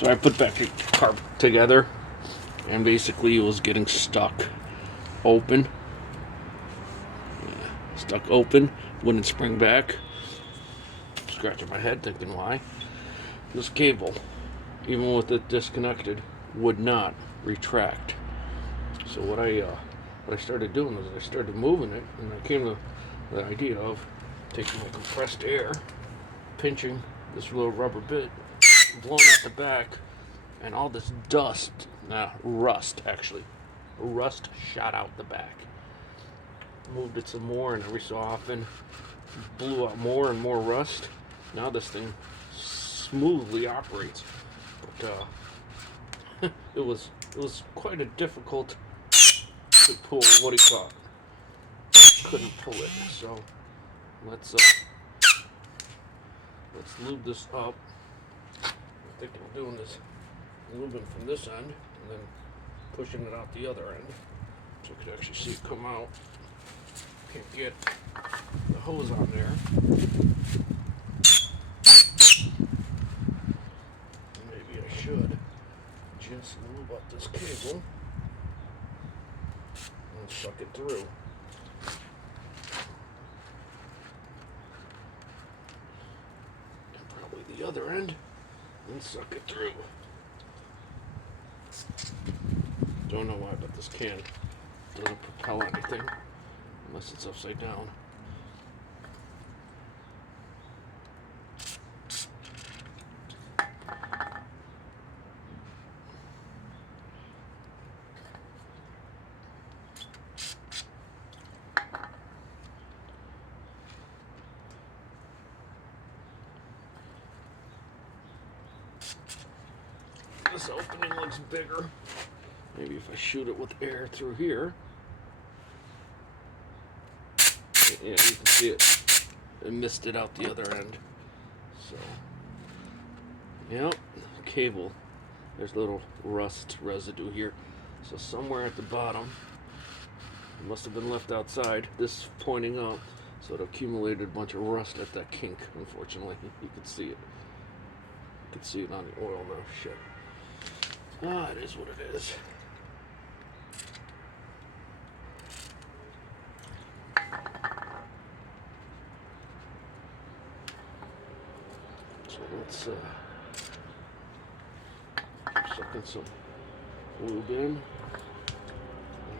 So I put back the car together, and basically it was getting stuck open. Yeah, stuck open, wouldn't spring back. Scratching my head thinking why. This cable, even with it disconnected, would not retract. So what I started doing was I started moving it, and I came to the idea of taking my compressed air, pinching this little rubber bit, blowing out the back, and all this dust, rust shot out the back. Moved it some more, and every so often blew out more and more rust. Now this thing smoothly operates, but it was quite a difficult to pull. What he thought couldn't pull it. So let's lube this up. I'm thinking of doing this lubing from this end and then pushing it out the other end, so you could actually see it come out. Can't get the hose on there. Maybe I should just lube up this cable and suck it through. And probably the other end and suck it through. Don't know why, but this can doesn't propel anything unless it's upside down. This opening looks bigger. Maybe if I shoot it with air through here. Yeah, you can see it. It missed it out the other end. So, yep, cable. There's a little rust residue here. So somewhere at the bottom, it must have been left outside. This is pointing up, so it accumulated a bunch of rust at that kink. Unfortunately, you could see it. You could see it on the oil now. Shit. Ah, it is what it is. So let's suck in some lube in, and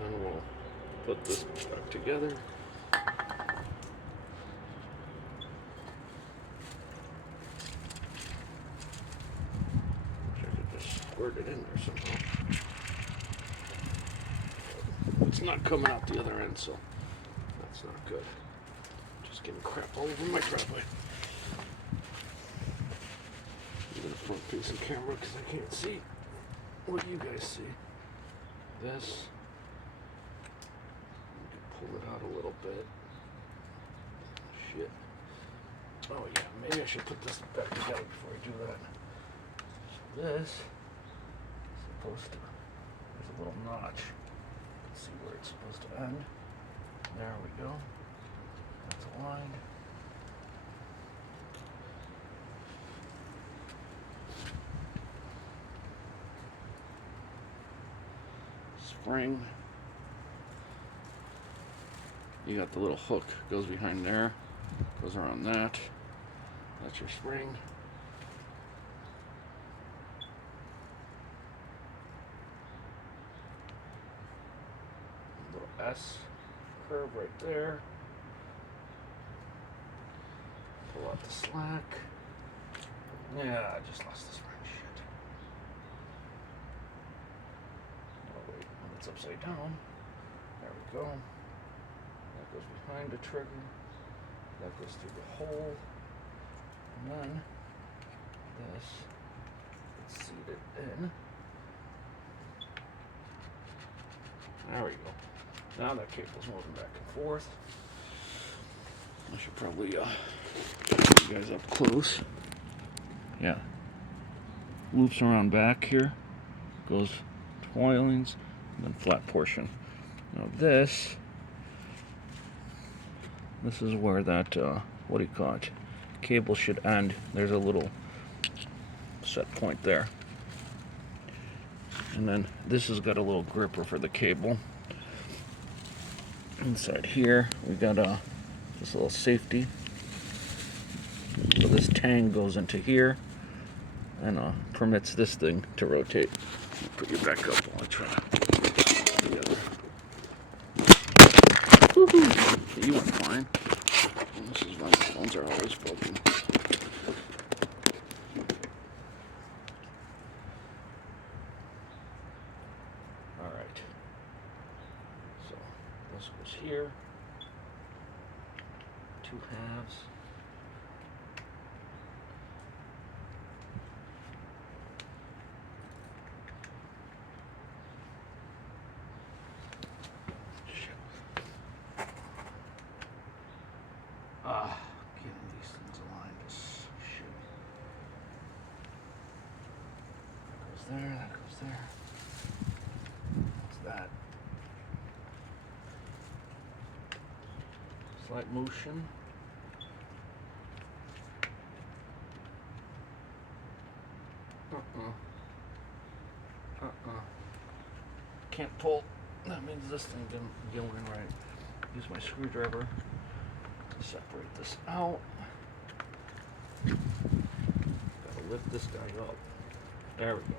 then we'll put this back together. Squirt it in there somehow. It's not coming out the other end, so that's not good. Just getting crap all over my driveway. I'm gonna front facing camera because I can't see what you guys see. This, you can pull it out a little bit. Shit. Oh yeah, maybe I should put this back together before I do that. So this supposed to, there's a little notch. Let's see where it's supposed to end. There we go. That's aligned. Spring. You got the little hook, goes behind there, goes around that. That's your spring. S curve right there. Pull out the slack. Yeah, I just lost the spring. Shit. Oh wait, when it's upside down. There we go. That goes behind the trigger. That goes through the hole. And then this gets seated in. There we go. Now that cable's moving back and forth. I should probably get you guys up close. Yeah. Loops around back here. Goes to oilings and then flat portion. Now this is where that, what do you call it? Cable should end. There's a little set point there. And then this has got a little gripper for the cable. Inside here, we got this little safety. So this tang goes into here and permits this thing to rotate. Put you back up while I try to together. Woohoo! You went fine. This is why my phones are always broken. Alright. So this goes here. Two halves. Getting these things aligned is shit. That goes there, that goes there. What's that? Slight motion. Can't pull. That means this thing didn't go in right. Use my screwdriver. Separate this out. Gotta lift this guy up. There we go.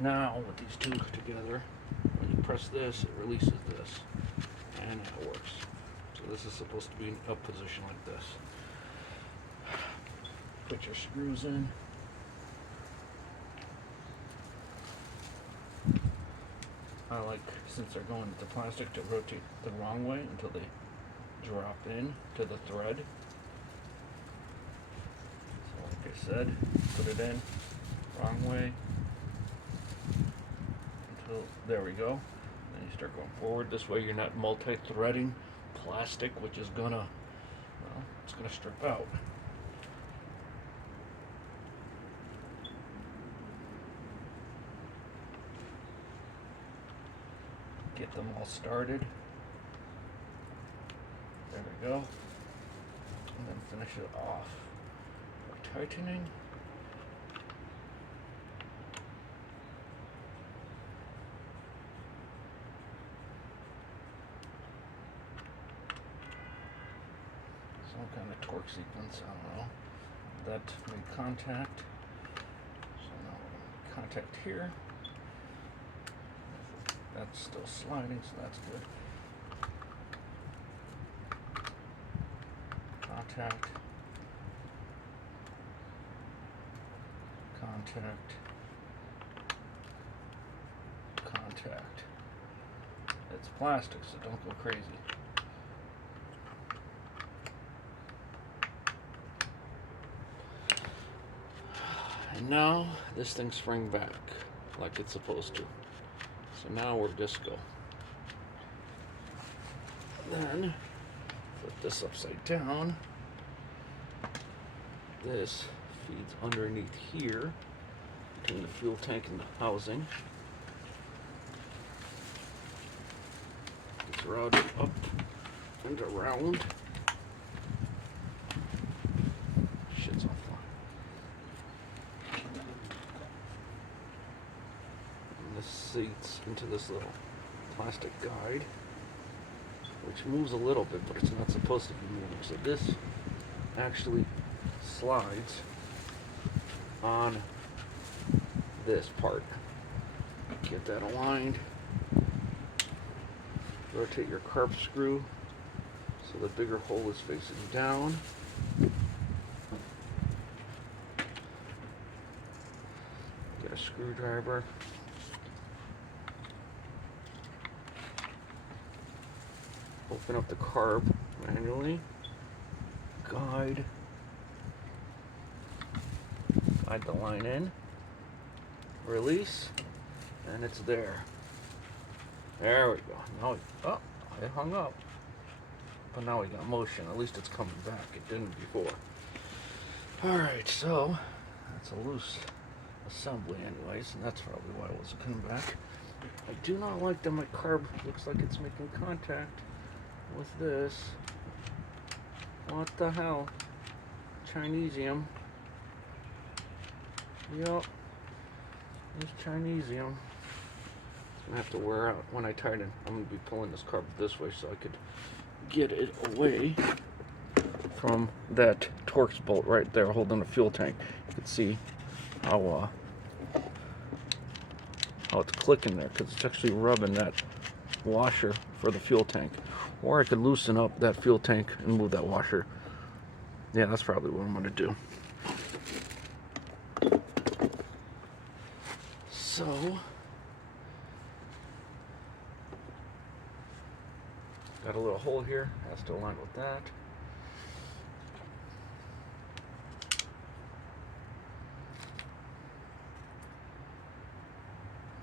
Now with these two together, when you press this, it releases this, and it works. So this is supposed to be in a position like this. Put your screws in. I like, since they're going into plastic, to rotate the wrong way until they drop in to the thread. So like I said, put it in wrong way until, there we go. Then you start going forward. This way you're not multi-threading plastic, which is gonna, well, it's gonna strip out. Get them all started. There we go. And then finish it off by tightening. Some kind of torque sequence, I don't know. That made contact. So now we're going to contact here. That's still sliding, so that's good. Contact, contact, contact. It's plastic, so don't go crazy. And now this thing sprang back like it's supposed to. So now we're disco. Then put this upside down. This feeds underneath here between the fuel tank and the housing. It's routed up and around. Shit's offline. And this seats into this little plastic guide, which moves a little bit, but it's not supposed to be moving. So this actually slides on this part. Get that aligned. Rotate your carb screw so the bigger hole is facing down. Get a screwdriver. Open up the carb manually. Guide the line in. Release, and it's there. There we go. Now, oh, it hung up. But now we got motion. At least it's coming back. It didn't before. Alright, so that's a loose assembly anyways, and that's probably why it wasn't coming back. I do not like that my carb looks like it's making contact with this. What the hell? Chinesium. Yup. This Chinesium. It's gonna have to wear out when I tighten. I'm gonna be pulling this carb this way so I could get it away from that Torx bolt right there holding the fuel tank. You can see how it's clicking there because it's actually rubbing that washer for the fuel tank. Or I could loosen up that fuel tank and move that washer. Yeah, that's probably what I'm going to do. So, got a little hole here, has to align with that.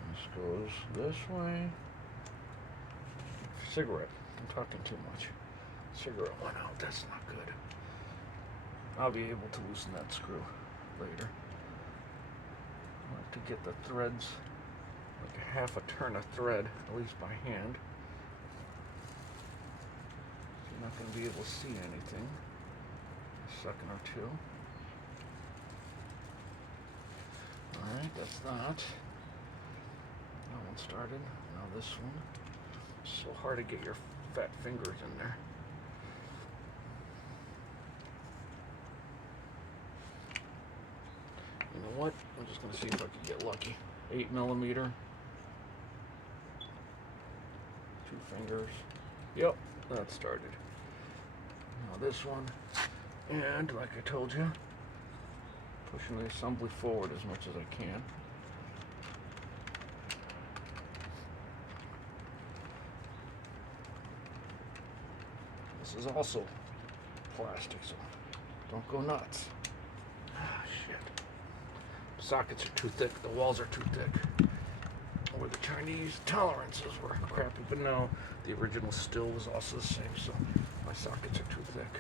This goes this way. Cigarette. I'm talking too much. Cigarette went out. That's not good. I'll be able to loosen that screw later. I'll have to get the threads, like a half a turn of thread, at least by hand. So you're not going to be able to see anything. A second or two. Alright, that's that. That one started. Now this one. It's so hard to get your fat fingers in there. You know what? I'm just going to see if I can get lucky. 8mm. 2 fingers. Yep, that started. Now this one. And like I told you, pushing the assembly forward as much as I can. This is also plastic, so don't go nuts. Ah, shit. Sockets are too thick, the walls are too thick. Or the Chinese tolerances were crappy, but no, the original Stihl was also the same, so my sockets are too thick.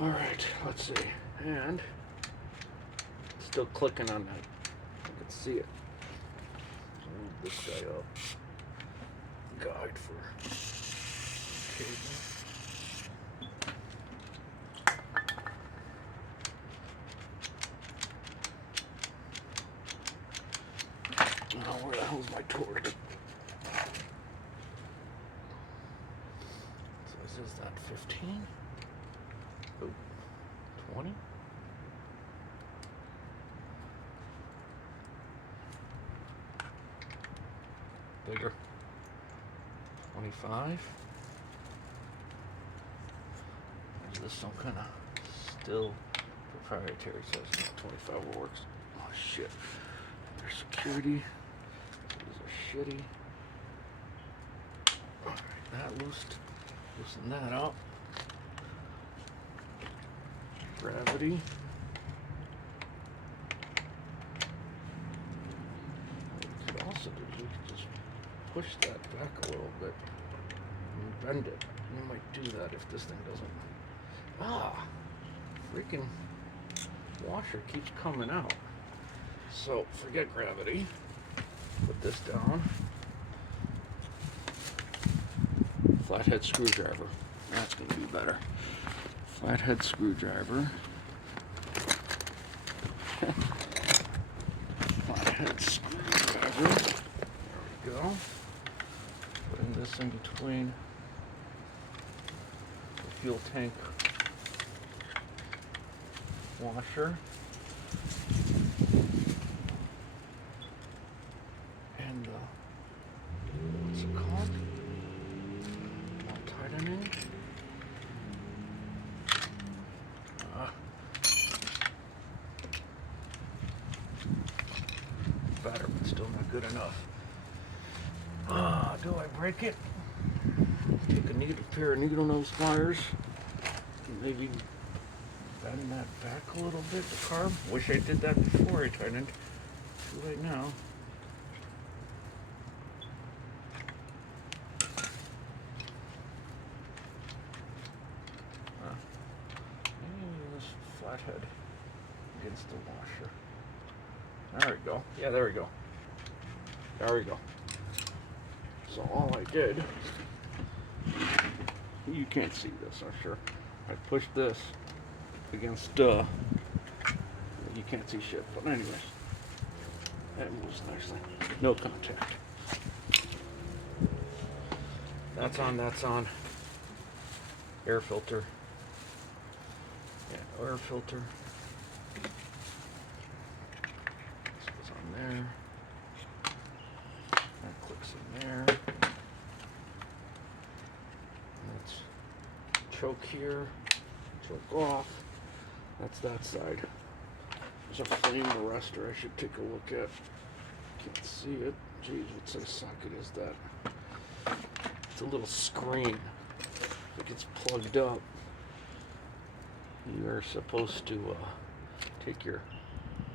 Alright, let's see. And still clicking on that. I can see it. Move this guy up. Guide for cable. Now where the hell's my torch? So this is that 15? Oh, 20? Bigger. 25. Is this some kind of Stihl proprietary size? No, 25 works. Oh shit. There's security. These are shitty. Alright, that loosen that up. Gravity. What we could also do is we could just push that back a little bit and bend it. You might do that if this thing doesn't. Ah, freaking washer keeps coming out. So forget gravity. Put this down. Flathead screwdriver. That's going to be better. Flathead screwdriver. Flathead screwdriver. There we go. Putting this in between the fuel tank washer and what's it called? Tightening. Better, but still not good enough. Do I break it? Take a pair of needle nose pliers. Maybe bend that back a little bit, the carb. Wish I did that before I tightened. Too late now. Maybe this flathead against the washer. There we go. Yeah, there we go. There we go. So all I did, you can't see this, I'm sure. I pushed this against, you can't see shit, but anyways, that moves nicely. No contact. That's on, that's on. Air filter. Yeah, air filter. This goes on there. That clicks in there. That's choke here. Choke off. That's that side. There's a flame arrestor I should take a look at. Can't see it. Geez, what size socket is that? It's a little screen. If it gets plugged up, you're supposed to take your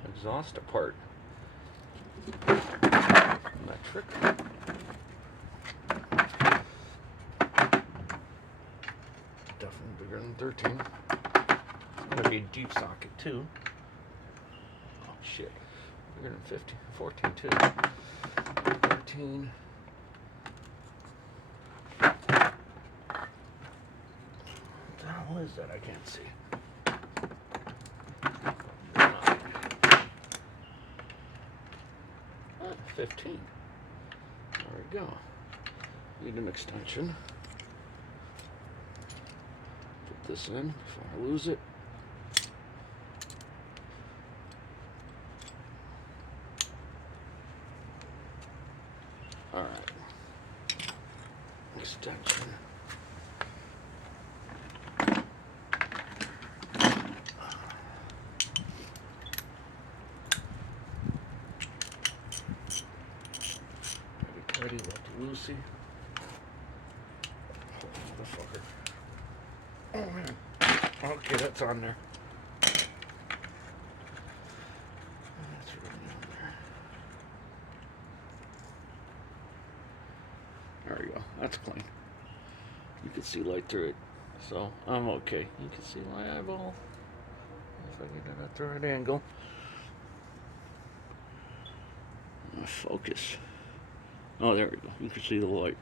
exhaust apart. Metric. Definitely bigger than 13. It's going to be a deep socket too. Oh shit. Bigger than 15, 14 too. 13. What the hell is that? I can't see. 15. There we go. Need an extension. Put this in before I lose it. Alright. Extension. Ready, left loosey. Oh, motherfucker. Oh man. Okay, that's on there. That's really on there. There we go. That's clean. You can see light through it. So I'm okay. You can see my eyeball. If I get it at the right angle. Focus. Oh, there we go. You can see the light.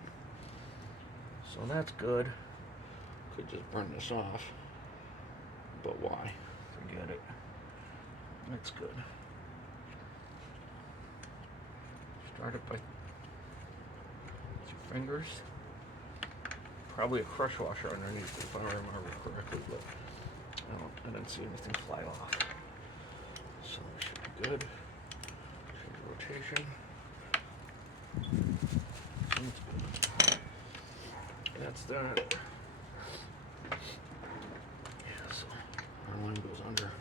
So that's good. Could just burn this off. But why? Forget it. That's good. Start it by 2 fingers. Probably a crush washer underneath if I remember correctly, but I didn't see anything fly off. So it should be good. Change rotation. That's that. Yeah, so our line goes under.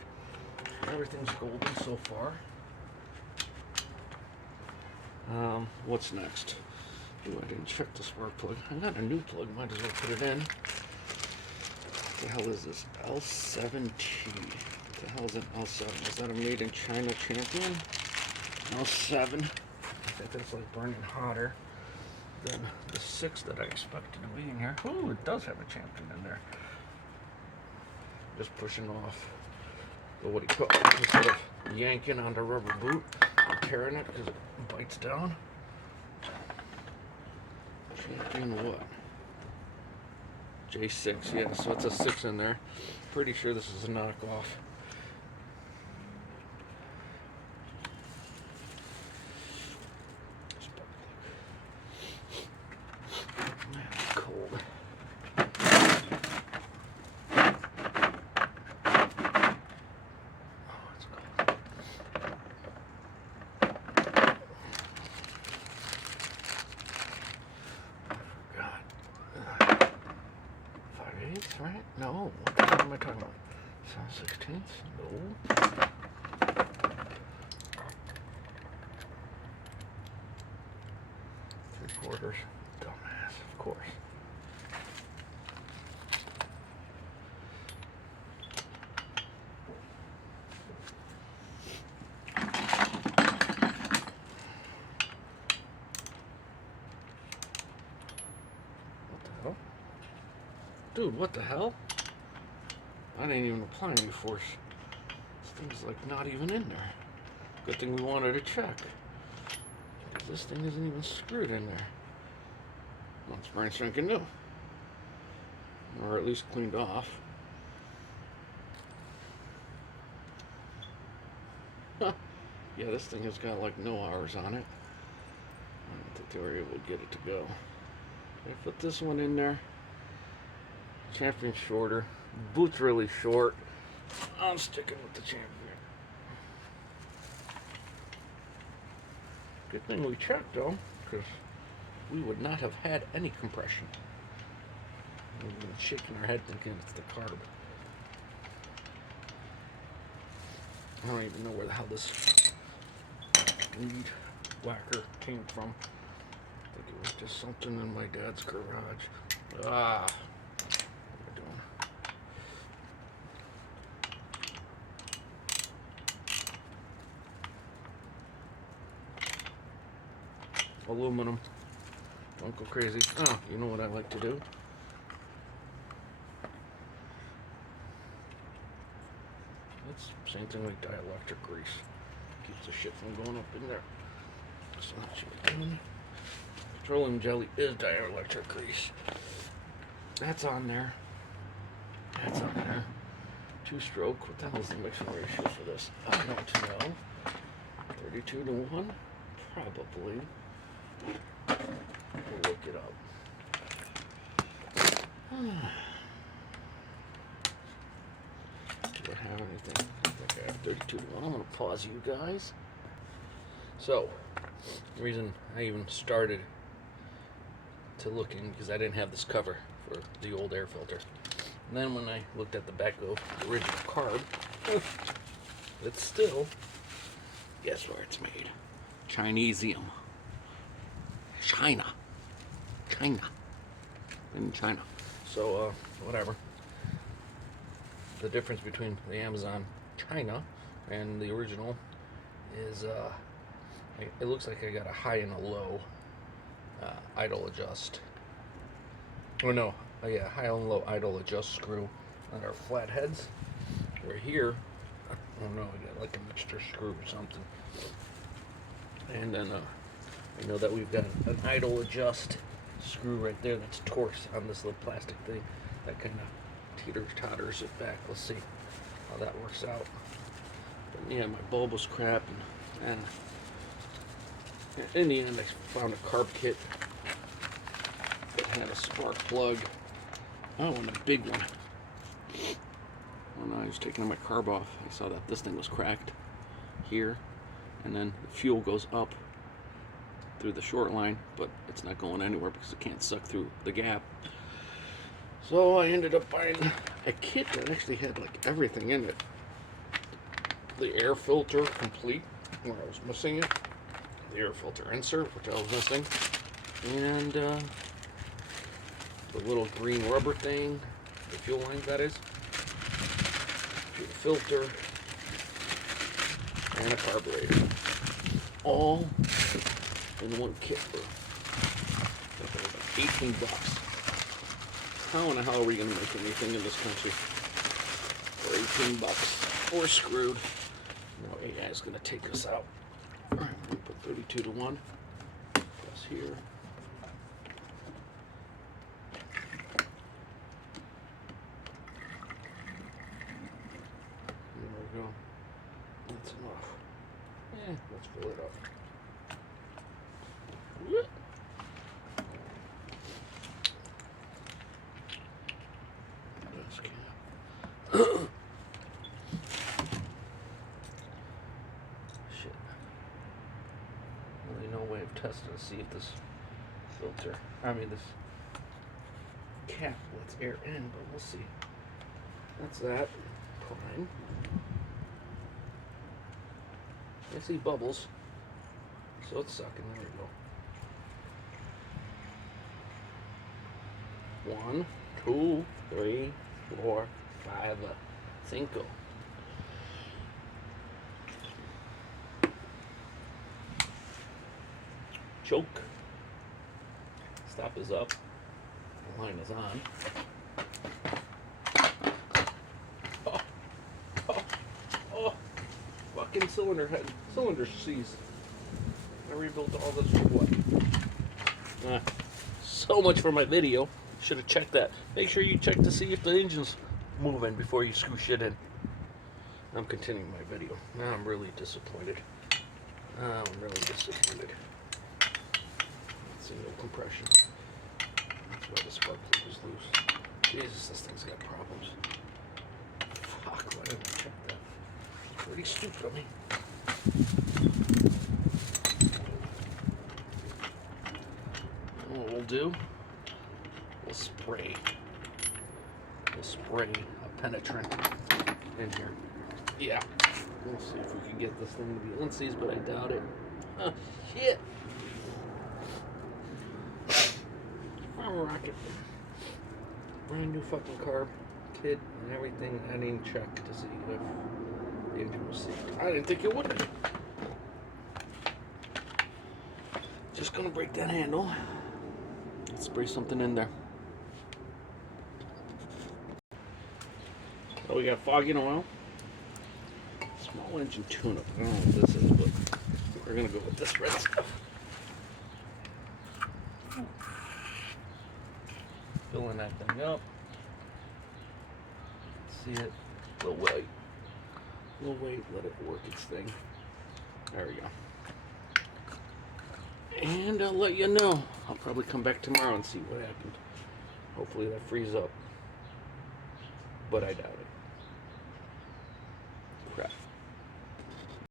Everything's golden so far. What's next? Ooh, I didn't check the spark plug. I got a new plug, might as well put it in. What the hell is this? L7T. What the hell is an L7? Is that a made in China Champion? L7. I think that's like burning hotter than the 6 that I expected to be in here. Oh, it does have a Champion in there. Just pushing off the what do you call it? Instead of yanking on the rubber boot and tearing it because it bites down. Champion what? J6, yeah, so it's a 6 in there. Pretty sure this is a knockoff. Right? No. What the hell am I talking about? 7/16? No. 3/4. Dumbass, of course. Dude, what the hell? I didn't even apply any force. This thing's like not even in there. Good thing we wanted to check. this thing isn't even screwed in there. Well, it's brand spanking new. Or at least cleaned off. Huh. Yeah, this thing has got like no hours on it. I don't think they were able to get it to go. I put this one in there. Champion's shorter. Boot's really short. I'm sticking with the champion. Good thing we checked though, because we would not have had any compression. We've been shaking our head thinking it's the carb. I don't even know where the hell this lead whacker came from. I think it was just something in my dad's garage. Ah, what am I doing? Aluminum. Don't go crazy. Oh, you know what I like to do? It's the same thing like dielectric grease. Keeps the shit from going up in there. So that should be coming. Petroleum jelly is dielectric grease. That's on there. That's on there. 2-stroke. What the hell is the mixing ratio for this? I don't know. 32 to 1? Probably. We'll look it up. Do I have anything? I think I have 32 to 1. I'm going to pause you guys. So, the reason I even started to looking, because I didn't have this cover for the old air filter. And then when I looked at the back of the original carb, it's still, guess where it's made? Chinesium. China. In China. So, whatever. The difference between the Amazon China and the original is, it looks like I got a high and a low idle adjust. Oh no, yeah, high and low idle adjust screw on our flatheads. Where here, oh no, I got like a mixture screw or something. And then I know that we've got an idle adjust screw right there that's torques on this little plastic thing that kind of teeters-totters it back. We'll see how that works out. But yeah, my bulb was crap, and in the end I found a carb kit that had a spark plug. Oh, and a big one. When I was taking my carb off, I saw that this thing was cracked here, and then the fuel goes up through the short line, but it's not going anywhere because it can't suck through the gap. So I ended up buying a kit that actually had like everything in it. The air filter complete, where I was missing it. The air filter insert, which I was missing. And the little green rubber thing, the fuel line that is. Fuel filter. And a carburetor. All in one kit for 18 bucks. How in the hell are we going to make anything in this country for 18 bucks? We're screwed. No AI is going to take us out. Alright, we'll put 32 to 1. Plus here. There we go. That's enough. Let's fill it up. Whoop. Shit. Really no way of testing to see if this filter, this cap lets air in, but we'll see. That's that. Prime. I see bubbles, so it's sucking. There we go. 1, 2, 3, 4, 5, 5. Choke. Stop is up. The line is on. Oh. Fucking cylinder head. Cylinder seized. I rebuilt all this for what? So much for my video. Should have checked that. Make sure you check to see if the engine's moving before you screw shit in. I'm continuing my video. Now I'm really disappointed. I'm really disappointed. Let's see, no compression. That's why the spark plug is loose. Jesus, this thing's got problems. Fuck, why didn't I check that? Pretty stupid of me. What we'll do, we'll spray a penetrant in here. Yeah, we'll see if we can get this thing to be unseized, but I doubt it. Oh shit! Farmer Rocket, brand new fucking carb kit and everything. I didn't check to see if the engine was seized. I didn't think it would be. Just gonna break that handle. Let's spray something in there. Oh, we got fogging oil. Small engine tune-up. I don't know what this is, but we're gonna go with this red stuff. Filling that thing up. See it? We'll wait. We'll wait. Let it work its thing. There we go. And I'll let you know. I'll probably come back tomorrow and see what happened. Hopefully that frees up. But I doubt it. Crap.